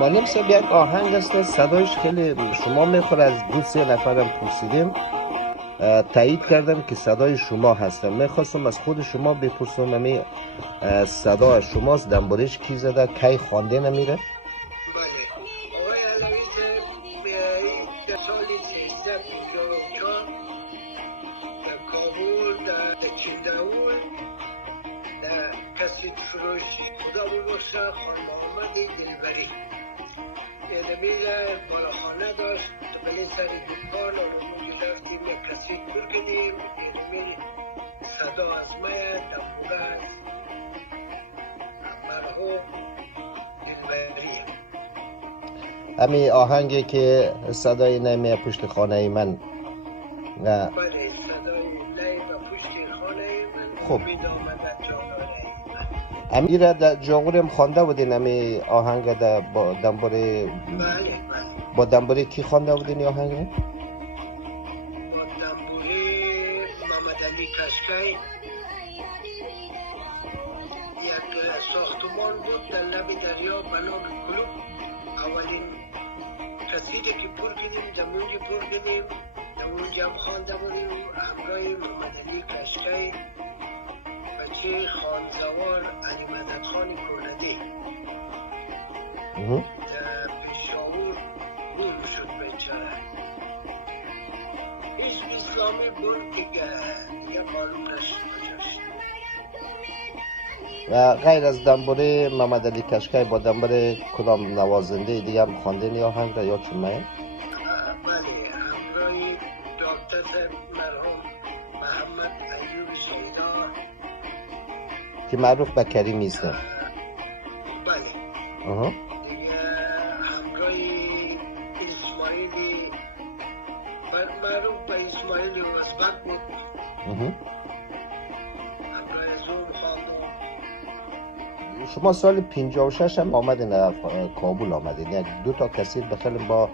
معلم صاحب یک آهنگ است صدایش خیلی شما میخوره، از دو سه نفرم پرسیدیم تایید کردن که صدای شما هستن. میخواستم از خود شما بپرسم امی صدا شماست، دنبالش کی زده، کی خوانده نمیره؟ بله آقای علوی در سال 1354 در کابل در چنداول در کسید فروشی خدا ببخشه خان محمد دلبری میره بالاخانه داشت بلی سر دکان آنو رفتیم کسید پر کردیم میره صدا از مایه دنبوره از مرحوم دلبری. امی آهنگی که صدای نمی پشت خانه من بله صدای نی و پشت خانه من خوب. میدامد جانانه امی را در جاغورم خوانده بودین امی آهنگ در با دنبال بله با دنبال کی خوانده بودین این آهنگ را؟ با دنبوله محمد علی کشکی یک ساختمان بود در لب دریا به نام کلوب. اولین کسیده که پر کردیم دمونجی پر کردیم دمونجی هم خوانده بودیم همراه محمد علی کشکی بچه خانزوار علی مدد خان کولدی در پشاور گم شد بیچاره. هیچ اسلامی بود دیگه معلوم نشد کجاست. و غیر از دنبال محمد علی کشکی با دنبال کدام نوازنده دیگه هم خواندین این آهنگ را یا چون من؟ بله همراه دکتر صاحب مرحوم محمد ایوب شیدا که معروف به کریمی است. بله آها. دیگه همراه اسماعیلی معروف به اسماعیلی ازبک بود همراه زوم خواندم. شما سال 56 هم آمدین کابل آمدین، یک دو تا کسیر بخیریم با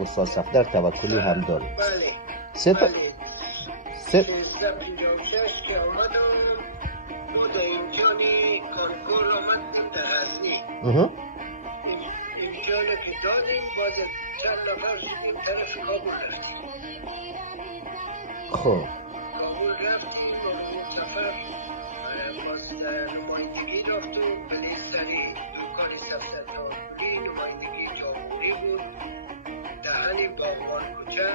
استاد صفدر توکلی هم داریم. بله سه تا بله 1356 که آمدم بود امتحانی کانکور آمدیم در غزنی. امتحانی که دادیم باز چند نفر شدیم طرف کابل رفتیم. خب کابل رفتیم و اون سفر باز نمایندگی رفت و بلی سری دکان صفدر توکلی نمایندگی جمهوری بود دهنی باغبان کوچه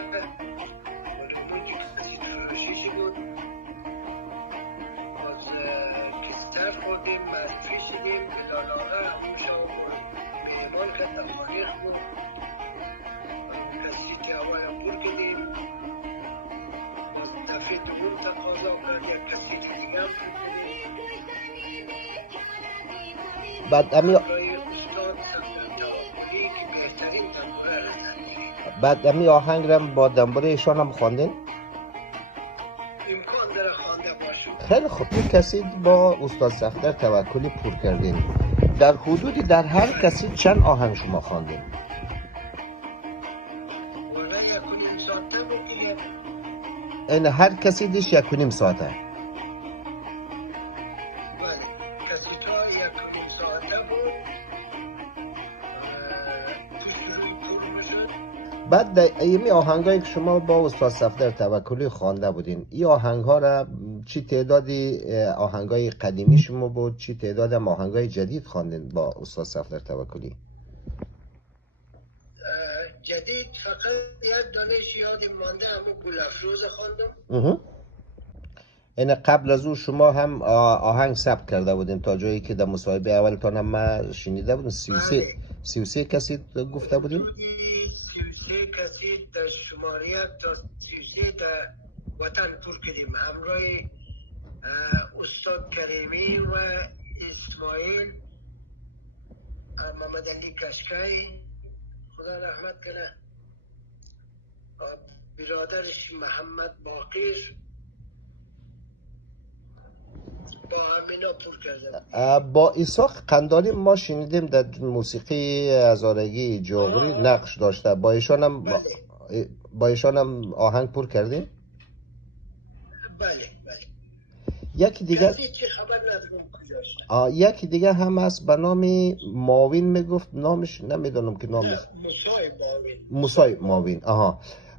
ولومونجی کسی فروشیشی بود. باز کستر خوردیم معرفی شدیم بلال آقا همونشا بود بیرمان که تفاریخ بود کسی تیاوار پر کردیم. باز دفعه دوم تقاضا کرد یک کسی دیگه هم پر کردیم. بعد امی برای استاد صفدر توکلی که بهترین تنبوره رسند بعد امی آهنگ را با دنبال ایشان هم خواندین؟ امکان داره خوانده باشم. خیلی خوب. این کسید با استاد صفدر توکلی پر کردین. در حدودی در هر کسید چند آهنگ شما خواندین؟ ولی یک و نیم ساعته بود دیگه. این هر کسیدش 1.5 ساعته. بله کسیتا یک و نیم ساعته بود. پشت روی پر میشد. بعد در ایمی آهنگایی که شما با استاد صفدر توکلی خوانده بودین، این آهنگ ها را چی تعدادی آهنگای قدیمی شما بود، چی تعداد هم آهنگای جدید خواندین با استاد صفدر توکلی؟ جدید فقط یک دانش یادم مانده همه گل افروز خواندم. این قبل از او شما هم آهنگ ثبت کرده بودین تا جایی که در مصاحبه اولتان هم ما شنیده بودیم 33 کسی گفته بودین؟ 33 کسی در شماره یک تا 33 در وطن پر کردیم همراه استاد کریمی و اسماعیل محمد علی کشکی خدا رحمت کنه برادرش محمد باقر با همینا پر کردم. با ایساق قنداری ما شنیدیم در موسیقی هزارگی جاغوری نقش داشته. با ایشان هم آهنگ پر کردیم. بله. یکی دیگه کسی چی خبر ندارم کجاست. یکی دیگه هم هست به نام ماوین میگفت، نامش نمیدونم که نامش موسای ماوین.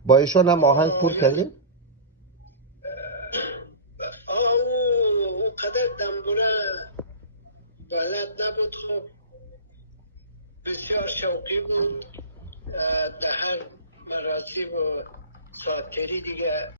با ایشان هم آهنگ پر کردیم. او قدر دنبوره بلد نبود. خب بسیار شوقی بود. در هر مراسم و ساتری دیگه